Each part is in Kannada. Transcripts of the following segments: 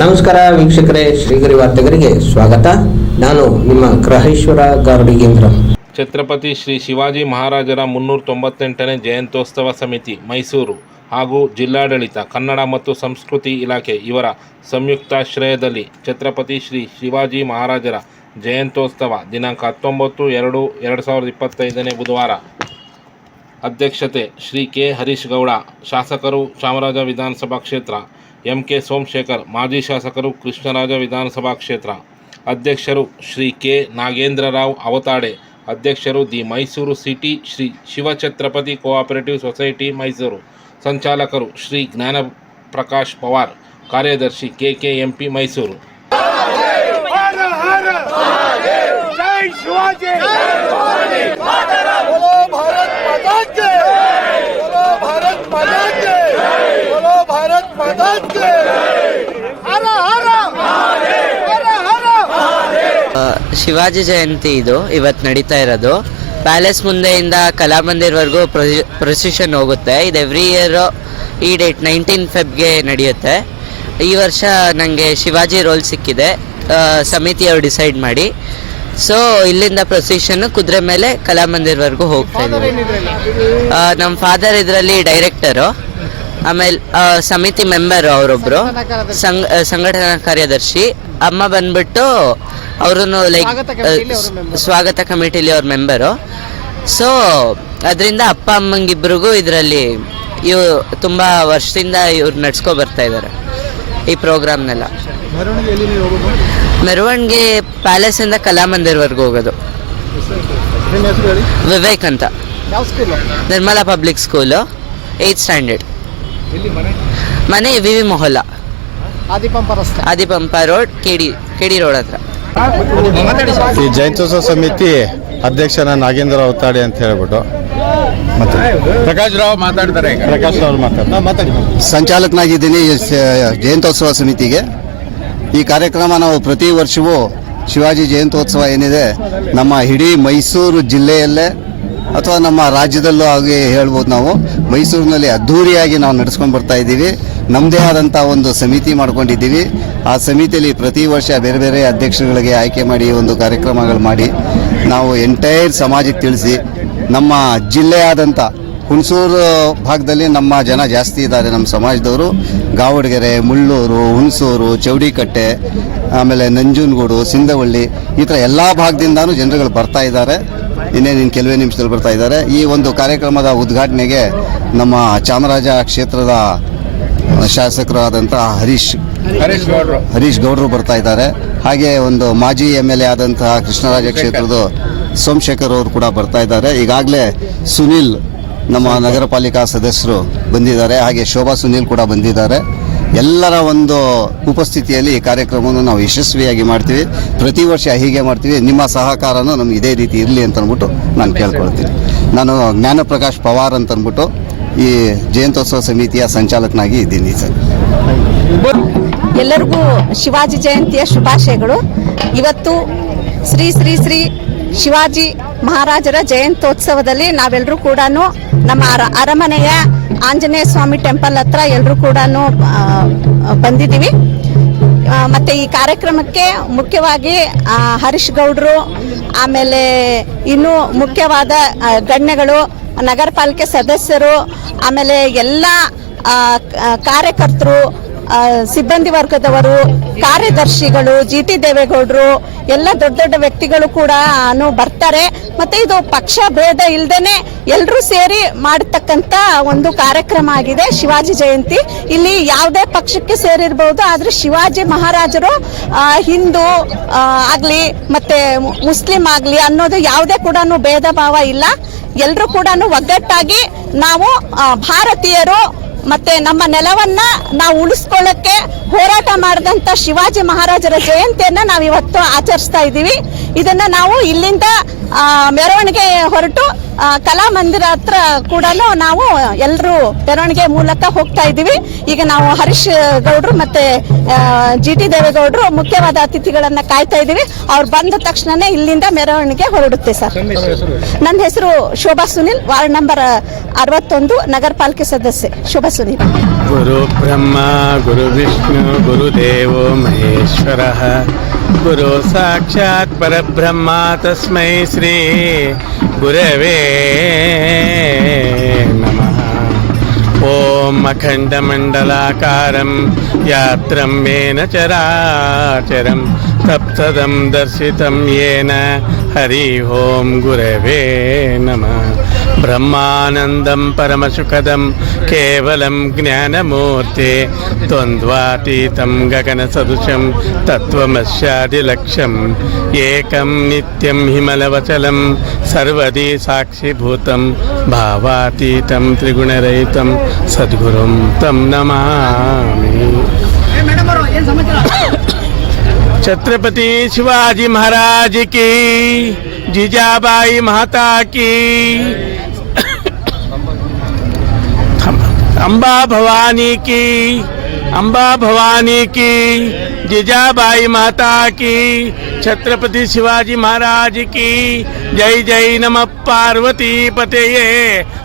ನಮಸ್ಕಾರ ವೀಕ್ಷಕರೇ, ಶ್ರೀಗರಿ ವಾರ್ತೆಗರಿಗೆ ಸ್ವಾಗತ. ನಾನು ನಿಮ್ಮ ಗ್ರಹೇಶ್ವರ ಗಾರ್ಡಿಗೇಂದ್ರ ಛತ್ರಪತಿ ಶ್ರೀ ಶಿವಾಜಿ ಮಹಾರಾಜರ ಮುನ್ನೂರ ತೊಂಬತ್ತೆಂಟನೇ ಜಯಂತ್ಯೋತ್ಸವ ಸಮಿತಿ, ಮೈಸೂರು ಹಾಗೂ ಜಿಲ್ಲಾಡಳಿತ, ಕನ್ನಡ ಮತ್ತು ಸಂಸ್ಕೃತಿ ಇಲಾಖೆ ಇವರ ಸಂಯುಕ್ತಾಶ್ರಯದಲ್ಲಿ ಛತ್ರಪತಿ ಶ್ರೀ ಶಿವಾಜಿ ಮಹಾರಾಜರ ಜಯಂತ್ಯೋತ್ಸವ ದಿನಾಂಕ ಹತ್ತೊಂಬತ್ತು ಎರಡು ಎರಡು ಸಾವಿರದ ಇಪ್ಪತ್ತೈದನೇ ಬುಧವಾರ. ಅಧ್ಯಕ್ಷತೆ ಶ್ರೀ ಕೆ ಹರೀಶ್ ಗೌಡ, ಶಾಸಕರು ಚಾಮರಾಜ ವಿಧಾನಸಭಾ ಕ್ಷೇತ್ರ ಎಂ ಕೆ ಸೋಮಶೇಖರ್, ಮಾಜಿ ಶಾಸಕರು ಕೃಷ್ಣರಾಜ ವಿಧಾನಸಭಾ ಕ್ಷೇತ್ರ, ಅಧ್ಯಕ್ಷರು ಶ್ರೀ ಕೆ ನಾಗೇಂದ್ರರಾವ್ ಅವತಾಡೆ, ಅಧ್ಯಕ್ಷರು the Mysuru city Shri Shivachhatrapati cooperative society Mysuru, ಸಂಚಾಲಕರು Shri Jnana Prakash Pawar, ಕಾರ್ಯದರ್ಶಿ K K M P Mysuru. Shivaji. Shivaji Jayanti ಇದು ಇವತ್ತು ನಡೀತಾ ಇರೋದು. ಪ್ಯಾಲೇಸ್ ಮುಂದೆಯಿಂದ ಕಲಾಮಂದಿರ್ವರೆಗೂ ಪ್ರೊಸಿಷನ್ ಹೋಗುತ್ತೆ. ಇದು ಎವ್ರಿ ಇಯರ್ ಈ ಡೇಟ್ ನೈನ್ಟೀನ್ ಫೆಬ್ಗೆ ನಡೆಯುತ್ತೆ. ಈ ವರ್ಷ ನನಗೆ ಶಿವಾಜಿ ರೋಲ್ ಸಿಕ್ಕಿದೆ. ಸಮಿತಿಯವರು ಡಿಸೈಡ್ ಮಾಡಿ. ಸೊ ಇಲ್ಲಿಂದ ಪ್ರೊಸಿಷನ್ ಕುದುರೆ ಮೇಲೆ ಕಲಾಮಂದಿರ್ವರೆಗೂ ಹೋಗ್ತಾ ಇದ್ದೀವಿ. ನಮ್ಮ ಫಾದರ್ ಇದರಲ್ಲಿ ಡೈರೆಕ್ಟರು ಆಮೇಲೆ ಸಮಿತಿ ಮೆಂಬರು ಅವರೊಬ್ಬರು ಸಂಘ ಸಂಘಟನಾ ಕಾರ್ಯದರ್ಶಿ. ಅಮ್ಮ ಬಂದ್ಬಿಟ್ಟು ಅವರು ಲೈಕ್ ಸ್ವಾಗತ ಕಮಿಟಿಲಿ ಅವ್ರ ಮೆಂಬರು ಸೊ ಅದರಿಂದ ಅಪ್ಪ ಅಮ್ಮಂಗಿಬ್ರಿಗೂ ಇದರಲ್ಲಿ ಇವ್ ತುಂಬ ವರ್ಷದಿಂದ ಇವ್ರು ನಡ್ಸ್ಕೊ ಬರ್ತಾ ಇದ್ದಾರೆ ಈ ಪ್ರೋಗ್ರಾಮ್ನೆಲ್ಲ. ಮೆರವಣಿಗೆ ಪ್ಯಾಲೇಸಿಂದ ಕಲಾಮಂದಿರ್ವರೆಗೂ ಹೋಗೋದು. ವಿವೇಕ್ ಅಂತ. Nirmala public school eighth standard ಮನೆ? ವಿ ವಿ ಮೊಹಲ್ಲಾ ಆದಿಪಂಪ ರಸ್ತೆ ಆದಿಪಂಪ ರೋಡ್ ಕೆಡಿ ಕೆಡಿ ರೋಡ್ ಹತ್ರ. ಈ ಜಯಂತ್ಯೋತ್ಸವ ಸಮಿತಿ ಅಧ್ಯಕ್ಷನ ನಾಗೇಂದ್ರ ಅವತಾಡಿ ಅಂತ ಹೇಳ್ಬಿಟ್ಟು ಮತ್ತೆ ಪ್ರಕಾಶ್ ರಾವ್ ಮಾತಾಡ್ತಾರೆ ಈಗ. ಪ್ರಕಾಶ್ ರಾವ್ ಮಾತಾಡ್ತಾರೆ. ಮಾತಾಡಿ ಸಂಚಾಲಕನಾಗಿದ್ದೀನಿ ಜಯಂತೋತ್ಸವ ಜಯಂತ್ಯೋತ್ಸವ ಸಮಿತಿಗೆ. ಈ ಕಾರ್ಯಕ್ರಮ ನಾವು ಪ್ರತಿ ವರ್ಷವೂ ಶಿವಾಜಿ ಜಯಂತ್ಯೋತ್ಸವ ಏನಿದೆ ನಮ್ಮ ಇಡೀ ಮೈಸೂರು ಜಿಲ್ಲೆಯಲ್ಲೇ ಅಥವಾ ನಮ್ಮ ರಾಜ್ಯದಲ್ಲೂ ಹಾಗೆ ಹೇಳ್ಬೋದು ನಾವು ಮೈಸೂರಿನಲ್ಲಿ ಅದ್ಧೂರಿಯಾಗಿ ನಾವು ನಡೆಸ್ಕೊಂಡು ಬರ್ತಾ ಇದ್ದೀವಿ. ನಮ್ಮದೇ ಆದಂಥ ಒಂದು ಸಮಿತಿ ಮಾಡ್ಕೊಂಡಿದ್ದೀವಿ. ಆ ಸಮಿತಿಯಲ್ಲಿ ಪ್ರತಿ ವರ್ಷ ಬೇರೆ ಬೇರೆ ಅಧ್ಯಕ್ಷರುಗಳಿಗೆ ಆಯ್ಕೆ ಮಾಡಿ ಒಂದು ಕಾರ್ಯಕ್ರಮಗಳು ಮಾಡಿ ನಾವು ಎಂಟೈರ್ ಸಮಾಜಕ್ಕೆ ತಿಳಿಸಿ ನಮ್ಮ ಜಿಲ್ಲೆಯಾದಂಥ ಹುಣಸೂರು ಭಾಗದಲ್ಲಿ ನಮ್ಮ ಜನ ಜಾಸ್ತಿ ಇದ್ದಾರೆ ನಮ್ಮ ಸಮಾಜದವರು. ಗಾವಡಗೆರೆ, ಮುಳ್ಳೂರು, ಹುಣಸೂರು, ಚೌಡಿಕಟ್ಟೆ, ಆಮೇಲೆ ನಂಜನಗೂಡು, ಸಿಂಧವಳ್ಳಿ ಈ ಥರ ಎಲ್ಲ ಭಾಗದಿಂದಾನು ಜನರುಗಳು ಬರ್ತಾ ಇದ್ದಾರೆ. ಇನ್ನೇನು ಇನ್ನು ಕೆಲವೇ ನಿಮಿಷದಲ್ಲಿ ಬರ್ತಾ ಇದ್ದಾರೆ. ಈ ಒಂದು ಕಾರ್ಯಕ್ರಮದ ಉದ್ಘಾಟನೆಗೆ ನಮ್ಮ ಚಾಮರಾಜ ಕ್ಷೇತ್ರದ ಶಾಸಕರಾದಂಥ ಹರೀಶ್ ಹರೀಶ್ ಗೌಡ್ರು. ಹರೀಶ್ ಗೌಡರು ಬರ್ತಾ ಇದ್ದಾರೆ. ಹಾಗೆ ಒಂದು ಮಾಜಿ ಎಂ ಎಲ್ ಎ ಆದಂತಹ ಕೃಷ್ಣರಾಜ ಕ್ಷೇತ್ರದ ಸೋಮಶೇಖರ್ ಅವರು ಕೂಡ ಬರ್ತಾ ಇದ್ದಾರೆ. ಈಗಾಗಲೇ ಸುನಿಲ್ ನಮ್ಮ ನಗರ ಪಾಲಿಕಾ ಸದಸ್ಯರು ಬಂದಿದ್ದಾರೆ. ಹಾಗೆ ಶೋಭಾ ಸುನಿಲ್ ಕೂಡ ಬಂದಿದ್ದಾರೆ. ಎಲ್ಲರ ಒಂದು ಉಪಸ್ಥಿತಿಯಲ್ಲಿ ಈ ಕಾರ್ಯಕ್ರಮವನ್ನು ನಾವು ಯಶಸ್ವಿಯಾಗಿ ಮಾಡ್ತೀವಿ. ಪ್ರತಿ ವರ್ಷ ಹೀಗೆ ಮಾಡ್ತೀವಿ. ನಿಮ್ಮ ಸಹಕಾರನೂ ನಮ್ಗೆ ಇದೇ ರೀತಿ ಇರಲಿ ಅಂತ ಅಂದ್ಬಿಟ್ಟು ನಾನು ಕೇಳ್ಕೊಳ್ತೀನಿ. ನಾನು ಜ್ಞಾನಪ್ರಕಾಶ್ ಪವಾರ್ ಅಂತ ಅಂದ್ಬಿಟ್ಟು ಈ ಜಯಂತ್ಯೋತ್ಸವ ಸಮಿತಿಯ ಸಂಚಾಲಕನಾಗಿ ಇದ್ದೀನಿ ಸರ್. ಎಲ್ಲರಿಗೂ ಶಿವಾಜಿ ಜಯಂತಿಯ ಶುಭಾಶಯಗಳು. ಇವತ್ತು ಶ್ರೀ ಶ್ರೀ ಶ್ರೀ ಶಿವಾಜಿ ಮಹಾರಾಜರ ಜಯಂತ್ಯೋತ್ಸವದಲ್ಲಿ ನಾವೆಲ್ಲರೂ ಕೂಡ ನಮ್ಮ ಅರ- ಅರಮನೆಯ ಆಂಜನೇಯ ಸ್ವಾಮಿ ಟೆಂಪಲ್ ಹತ್ರ ಎಲ್ಲರೂ ಕೂಡ ಬಂದಿದ್ದೀವಿ. ಮತ್ತೆ ಈ ಕಾರ್ಯಕ್ರಮಕ್ಕೆ ಮುಖ್ಯವಾಗಿ ಹರೀಶ್ ಗೌಡ್ರು, ಆಮೇಲೆ ಇನ್ನೂ ಮುಖ್ಯವಾದ ಗಣ್ಯಗಳು ನಗರ ಪಾಲಿಕೆ ಸದಸ್ಯರು, ಆಮೇಲೆ ಎಲ್ಲ ಕಾರ್ಯಕರ್ತರು ಸಿಬ್ಬಂದಿ ವರ್ಗದವರು, ಕಾರ್ಯದರ್ಶಿಗಳು, ಜಿ ಟಿ ದೇವೇಗೌಡರು, ಎಲ್ಲ ದೊಡ್ಡ ದೊಡ್ಡ ವ್ಯಕ್ತಿಗಳು ಕೂಡ ಬರ್ತಾರೆ. ಮತ್ತೆ ಇದು ಪಕ್ಷ ಭೇದ ಇಲ್ದೇನೆ ಎಲ್ಲರೂ ಸೇರಿ ಮಾಡತಕ್ಕಂತ ಒಂದು ಕಾರ್ಯಕ್ರಮ ಆಗಿದೆ ಶಿವಾಜಿ ಜಯಂತಿ. ಇಲ್ಲಿ ಯಾವುದೇ ಪಕ್ಷಕ್ಕೆ ಸೇರಿರಬಹುದು ಆದ್ರೆ ಶಿವಾಜಿ ಮಹಾರಾಜರು ಹಿಂದೂ ಆಗ್ಲಿ, ಮತ್ತೆ ಮುಸ್ಲಿಂ ಆಗ್ಲಿ ಅನ್ನೋದು ಯಾವುದೇ ಕೂಡ ಭೇದ ಭಾವ ಇಲ್ಲ. ಎಲ್ಲರೂ ಕೂಡ ಒಗ್ಗಟ್ಟಾಗಿ ನಾವು ಭಾರತೀಯರು ಮತ್ತೆ ನಮ್ಮ ನೆಲವನ್ನ ನಾವು ಉಳಿಸ್ಕೊಳ್ಳಕ್ಕೆ ಹೋರಾಟ ಮಾಡಿದಂತ ಶಿವಾಜಿ ಮಹಾರಾಜರ ಜಯಂತಿಯನ್ನ ನಾವು ಇವತ್ತು ಆಚರಿಸ್ತಾ ಇದ್ದೀವಿ. ಇದನ್ನ ನಾವು ಇಲ್ಲಿಂದ ಮೆರವಣಿಗೆ ಹೊರಟು ಕಲಾ ಮಂದಿರ ಹತ್ರ ಕೂಡ ನಾವು ಎಲ್ಲರೂ ಮೆರವಣಿಗೆ ಮೂಲಕ ಹೋಗ್ತಾ ಇದ್ದೀವಿ. ಈಗ ನಾವು ಹರೀಶ್ ಗೌಡ್ರು ಮತ್ತೆ ಜಿ ಟಿ ದೇವೇಗೌಡರು ಮುಖ್ಯವಾದ ಅತಿಥಿಗಳನ್ನ ಕಾಯ್ತಾ ಇದ್ದೀವಿ. ಅವ್ರು ಬಂದ ತಕ್ಷಣನೇ ಇಲ್ಲಿಂದ ಮೆರವಣಿಗೆ ಹೊರಡುತ್ತೆ ಸರ್. ನನ್ನ ಹೆಸರು ಶೋಭಾ ಸುನಿಲ್ ವಾರ್ಡ್ ನಂಬರ್ ಅರವತ್ತೊಂದು ನಗರ ಪಾಲಿಕೆ ಸದಸ್ಯೆ ಶೋಭಾ ಸುನಿಲ್. ಗುರು ಬ್ರಹ್ಮ ಗುರು ವಿಷ್ಣು ಗುರುದೇವೋ ಮಹೇಶ್ವರ. గురు సాక్షాత్ పరబ్రహ్మ తస్మై శ్రీ గురవే ॐ अखण्डमण्डलाकारं यात्रं येन चराचरं तप्तदं दर्शितं येन हरि ओं गुरवे नमः ब्रह्मानन्दं परमसुखदं केवलं ज्ञानमूर्ते द्वन्द्वातीतं गगनसदृशं तत्त्वमस्यादिलक्ष्यम् एकं नित्यं हिमलवचलं सर्वदी साक्षिभूतं भावातीतं त्रिगुणरहितं सद्गुरुं तं नमामि। छत्रपति शिवाजी महाराज की, जीजाबाई माता की। अम्बा भवानी की अम्बा भवानी की। जिजाबाई माता की छत्रपति शिवाजी महाराज की जय जय नमः पार्वती पतये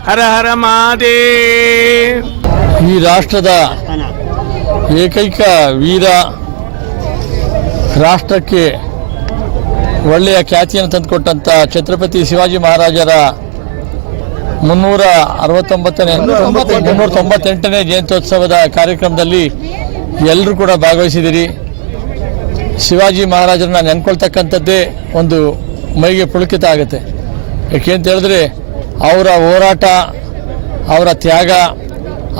हर हर महादेव ಈ ರಾಷ್ಟ್ರದ ಏಕೈಕ ವೀರ ರಾಷ್ಟ್ರಕ್ಕೆ ಒಳ್ಳೆಯ ಖ್ಯಾತಿಯನ್ನು ತಂದುಕೊಟ್ಟಂಥ ಛತ್ರಪತಿ ಶಿವಾಜಿ ಮಹಾರಾಜರ ಮುನ್ನೂರ ಅರವತ್ತೊಂಬತ್ತನೇ ಮುನ್ನೂರ ತೊಂಬತ್ತೆಂಟನೇ ಜಯಂತ್ಯೋತ್ಸವದ ಕಾರ್ಯಕ್ರಮದಲ್ಲಿ ಎಲ್ಲರೂ ಕೂಡ ಭಾಗವಹಿಸಿದಿರಿ ಶಿವಾಜಿ ಮಹಾರಾಜರನ್ನ ನೆನ್ಕೊಳ್ತಕ್ಕಂಥದ್ದೇ ಒಂದು ಮೈಗೆ ಪುಳುಕಿತ ಆಗುತ್ತೆ. ಯಾಕೆ ಅಂತ ಹೇಳಿದ್ರೆ, ಅವರ ಹೋರಾಟ, ಅವರ ತ್ಯಾಗ,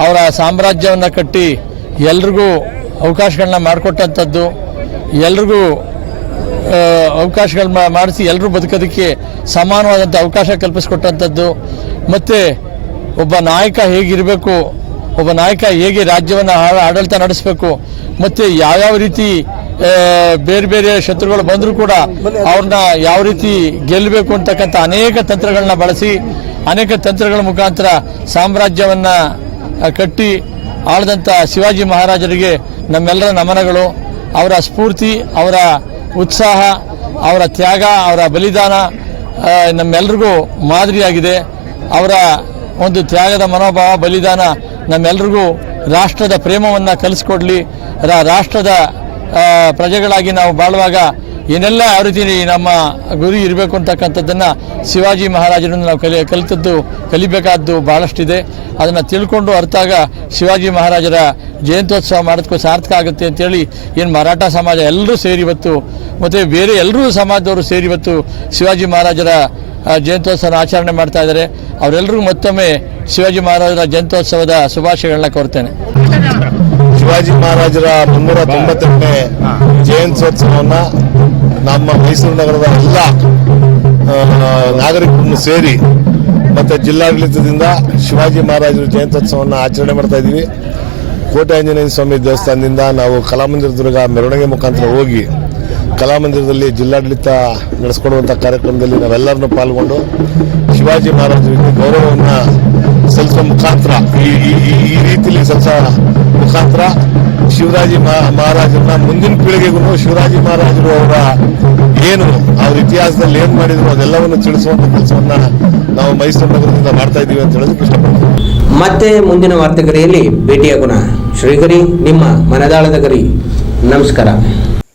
ಅವರ ಸಾಮ್ರಾಜ್ಯವನ್ನು ಕಟ್ಟಿ ಎಲ್ರಿಗೂ ಅವಕಾಶಗಳನ್ನ ಮಾಡಿಕೊಟ್ಟಂಥದ್ದು, ಎಲ್ರಿಗೂ ಅವಕಾಶಗಳನ್ನ ಮಾಡಿಸಿ ಎಲ್ಲರೂ ಬದುಕೋದಕ್ಕೆ ಸಮಾನವಾದಂಥ ಅವಕಾಶ ಕಲ್ಪಿಸಿಕೊಟ್ಟಂಥದ್ದು. ಮತ್ತು ಒಬ್ಬ ನಾಯಕ ಹೇಗಿರಬೇಕು, ಒಬ್ಬ ನಾಯಕ ಹೇಗೆ ರಾಜ್ಯವನ್ನು ಆಡಳಿತ ನಡೆಸಬೇಕು, ಮತ್ತು ಯಾವ್ಯಾವ ರೀತಿ ಬೇರೆ ಬೇರೆ ಶತ್ರುಗಳು ಬಂದರೂ ಕೂಡ ಅವ್ರನ್ನ ಯಾವ ರೀತಿ ಗೆಲ್ಲಬೇಕು ಅಂತಕ್ಕಂಥ ಅನೇಕ ತಂತ್ರಗಳನ್ನ ಬಳಸಿ, ಅನೇಕ ತಂತ್ರಗಳ ಮುಖಾಂತರ ಸಾಮ್ರಾಜ್ಯವನ್ನು ಕಟ್ಟಿ ಆಳಿದಂಥ ಶಿವಾಜಿ ಮಹಾರಾಜರಿಗೆ ನಮ್ಮೆಲ್ಲರ ನಮನಗಳು. ಅವರ ಸ್ಫೂರ್ತಿ, ಅವರ ಉತ್ಸಾಹ, ಅವರ ತ್ಯಾಗ, ಅವರ ಬಲಿದಾನ ನಮ್ಮೆಲ್ರಿಗೂ ಮಾದರಿಯಾಗಿದೆ. ಅವರ ಒಂದು ತ್ಯಾಗದ ಮನೋಭಾವ, ಬಲಿದಾನ ನಮ್ಮೆಲ್ರಿಗೂ ರಾಷ್ಟ್ರದ ಪ್ರೇಮವನ್ನು ಕಲಿಸ್ಕೊಡ್ಲಿ. ರಾಷ್ಟ್ರದ ಪ್ರಜೆಗಳಾಗಿ ನಾವು ಬಾಳುವಾಗ ಏನೆಲ್ಲ ಆ ರೀತಿ ನಮ್ಮ ಗುರಿ ಇರಬೇಕು ಅಂತಕ್ಕಂಥದ್ದನ್ನು ಶಿವಾಜಿ ಮಹಾರಾಜರನ್ನು ನಾವು ಕಲಿ, ಕಲಿತದ್ದು, ಕಲಿಬೇಕಾದ್ದು ಭಾಳಷ್ಟಿದೆ ಅದನ್ನು ತಿಳ್ಕೊಂಡು ಅರ್ಥಾಗ ಶಿವಾಜಿ ಮಹಾರಾಜರ ಜಯಂತ್ಯೋತ್ಸವ ಮಾಡೋದಕ್ಕೂ ಸಾರ್ಥಕ ಆಗುತ್ತೆ ಅಂತೇಳಿ ಏನು ಮರಾಠ ಸಮಾಜ ಎಲ್ಲರೂ ಸೇರಿ ಇವತ್ತು, ಮತ್ತು ಬೇರೆ ಎಲ್ಲರೂ ಸಮಾಜದವರು ಸೇರಿ ಇವತ್ತು ಶಿವಾಜಿ ಮಹಾರಾಜರ ಜಯಂತ್ಯೋತ್ಸವ ಆಚರಣೆ ಮಾಡ್ತಾ ಇದ್ದಾರೆ. ಅವರೆಲ್ಲರಿಗೂ ಮತ್ತೊಮ್ಮೆ ಶಿವಾಜಿ ಮಹಾರಾಜರ ಜಯಂತ್ಯೋತ್ಸವದ ಶುಭಾಶಯಗಳನ್ನ ಕೋರ್ತೇನೆ. ಶಿವಾಜಿ ಮಹಾರಾಜರ ಮುನ್ನೂರ ತೊಂಬತ್ತೆಂಟನೇ ಜಯಂತ್ಯೋತ್ಸವವನ್ನು ನಮ್ಮ ಮೈಸೂರು ನಗರದ ಎಲ್ಲ ನಾಗರಿಕರನ್ನು ಸೇರಿ ಮತ್ತು ಜಿಲ್ಲಾಡಳಿತದಿಂದ ಶಿವಾಜಿ ಮಹಾರಾಜರ ಜಯಂತ್ಯೋತ್ಸವವನ್ನು ಆಚರಣೆ ಮಾಡ್ತಾ ಇದ್ದೀವಿ. ಕೋಟೆ ಆಂಜನೇಯ ಸ್ವಾಮಿ ದೇವಸ್ಥಾನದಿಂದ ನಾವು ಕಲಾಮಂದಿರದುರ್ಗ ಮೆರವಣಿಗೆ ಮುಖಾಂತರ ಹೋಗಿ ಕಲಾಮಂದಿರದಲ್ಲಿ ಜಿಲ್ಲಾಡಳಿತ ನಡೆಸ್ಕೊಡುವಂಥ ಕಾರ್ಯಕ್ರಮದಲ್ಲಿ ನಾವೆಲ್ಲರನ್ನು ಪಾಲ್ಗೊಂಡು ಶಿವಾಜಿ ಮಹಾರಾಜರಿಗೆ ಗೌರವವನ್ನು ಸಲ್ಲಿಸುವ ಮುಖಾಂತರ, ಈ ಈ- ರೀತಿಯಲ್ಲಿ ಸಲ್ಲಿಸೋ ಮುಖಾಂತರ ಶಿವರಾಜಿ ಮಹಾ- ಮಹಾರಾಜರನ್ನ ಮುಂದಿನ ಪೀಳಿಗೆಗೂ ಶಿವರಾಜಿ ಮಹಾರಾಜರು ಅವರ ಏನು ಅವ್ರ ಇತಿಹಾಸದಲ್ಲಿ ಏನು ಮಾಡಿದ್ರು ಅದೆಲ್ಲವನ್ನು ತಿಳಿಸುವಂತ ಕೆಲಸವನ್ನ ನಾವು ಮೈಸೂರು ನಗರದಿಂದ ಮಾಡ್ತಾ ಇದ್ದೀವಿ ಅಂತ ಹೇಳೋದಕ್ಕೆ ಇಷ್ಟಪಡ್ತೀವಿ ಮತ್ತೆ ಮುಂದಿನ ವಾರ್ತೆಗರಿಯಲ್ಲಿ ಭೇಟಿಯಾಗೋಣ. ಶ್ರೀಗರಿ, ನಿಮ್ಮ ಮನದಾಳದ ಗರಿ. ನಮಸ್ಕಾರ.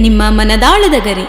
ನಿಮ್ಮ ಮನದಾಳದ ಗರಿ.